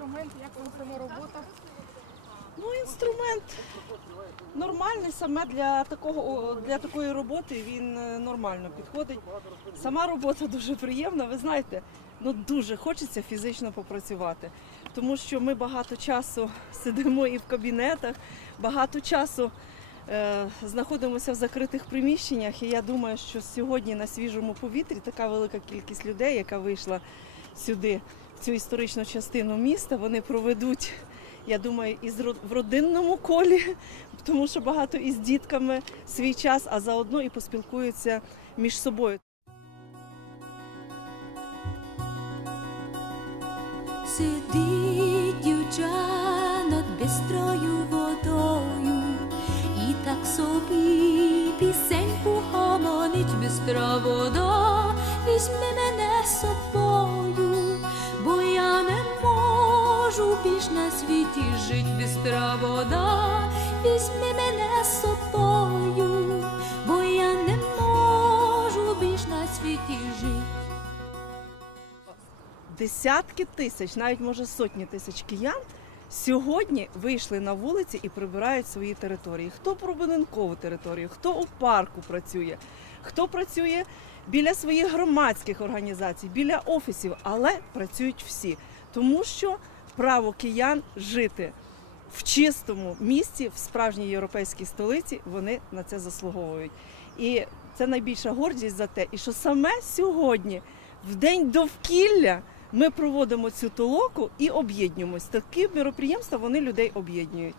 інструмент, як вам сама робота? Ну, інструмент нормальний саме для такого для такої роботи. Він е, нормально підходить. Сама робота дуже приємна. Ви знаєте, ну дуже хочеться фізично попрацювати, тому що ми багато часу сидимо і в кабінетах, багато часу. е, Знаходимося в закритих приміщеннях, і я думаю, що сьогодні на свіжому повітрі така велика кількість людей, яка вийшла сюди, цю історичну частину міста, вони проведуть я думаю, і в родинному колі, тому що багато із дітками свій час, а заодно і поспілкуються між собою. Сидить над бистрою водою, і так собі пісеньку гомонить бистра вода, візьми мене собою, більш на світі жить бистра вода, візьми мене собою, бо я не можу більш на світі жить. Десятки тисяч, навіть може сотні тисяч киян сьогодні вийшли на вулиці і прибирають свої території. Хто про будинкову територію, хто у парку працює, хто працює біля своїх громадських організацій, біля офісів, але працюють всі, тому що право киян жити в чистому місті, в справжній європейській столиці, вони на це заслуговують. І це найбільша гордість за те, і що саме сьогодні, в день довкілля, ми проводимо цю толоку і об'єднуємось. Такі мероприємства вони людей об'єднують.